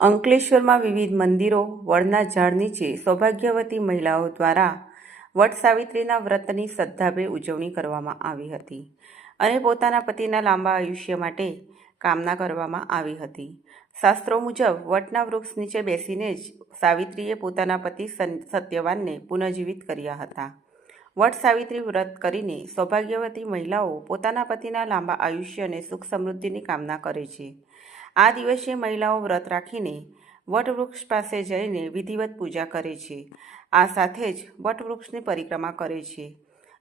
અંકલેશ્વરમાં વિવિધ મંદિરો, વડના ઝાડ નીચે સૌભાગ્યવતી મહિલાઓ દ્વારા વટ સાવિત્રીના વ્રતની શ્રદ્ધાભે ઉજવણી કરવામાં આવી હતી અને પોતાના પતિના લાંબા આયુષ્ય માટે કામના કરવામાં આવી હતી. શાસ્ત્રો મુજબ, વટના વૃક્ષ નીચે બેસીને જ સાવિત્રીએ પોતાના પતિ સત્યવાનને પુનઃજીવિત કર્યા હતા. વટ સાવિત્રી વ્રત કરીને સૌભાગ્યવતી મહિલાઓ પોતાના પતિના લાંબા આયુષ્ય અને સુખ સમૃદ્ધિની કામના કરે છે. આ દિવસે મહિલાઓ વ્રત રાખીને વટવૃક્ષ પાસે જઈને વિધિવત પૂજા કરે છે. આ સાથે જ વટવૃક્ષની પરિક્રમા કરે છે.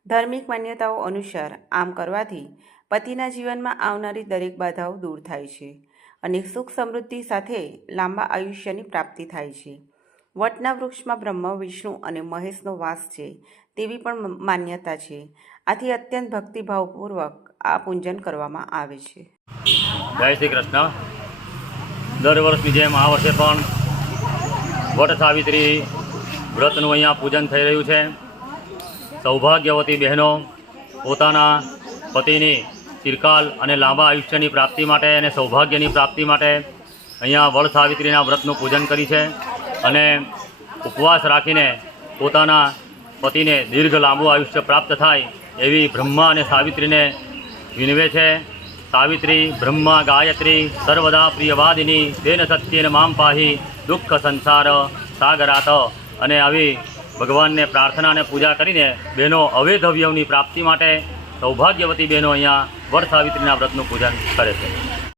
ધાર્મિક માન્યતાઓ અનુસાર આમ કરવાથી પતિના જીવનમાં આવનારી દરેક બાધાઓ દૂર થાય છે અને સુખ સમૃદ્ધિ સાથે લાંબા આયુષ્યની પ્રાપ્તિ થાય છે. વટના વૃક્ષમાં બ્રહ્મ, વિષ્ણુ અને મહેશનો વાસ છે તેવી પણ માન્યતા છે. આથી અત્યંત ભક્તિભાવપૂર્વક આ પૂજન કરવામાં આવે છે. જય શ્રી કૃષ્ણ. દર વર્ષની જેમ આ વર્ષે પણ વટ સાવિત્રી વ્રતનું અહીંયા પૂજન થઈ રહ્યું છે. સૌભાગ્યવતી બહેનો પોતાના પતિની ચિરકાલ અને લાંબા આયુષ્યની પ્રાપ્તિ માટે અને સૌભાગ્યની પ્રાપ્તિ માટે અહીંયા વડ સાવિત્રીના વ્રતનું પૂજન કરી છે અને ઉપવાસ રાખીને પોતાના પતિને દીર્ઘ લાંબુ આયુષ્ય પ્રાપ્ત થાય એવી બ્રહ્મા અને સાવિત્રીને વિનવે છે. સાવિત્રી બ્રહ્મા ગાયત્રી સર્વદા પ્રિયવાદિની તેન સત્યેન મામ પાહી દુઃખ સંસાર સાગરાત અને આવી ભગવાનને પ્રાર્થના અને પૂજા કરીને બહેનો અવેધવ્યવની પ્રાપ્તિ માટે સૌભાગ્યવતી બહેનો અહીંયા વડ સાવિત્રીના વ્રતનું પૂજન કરે છે.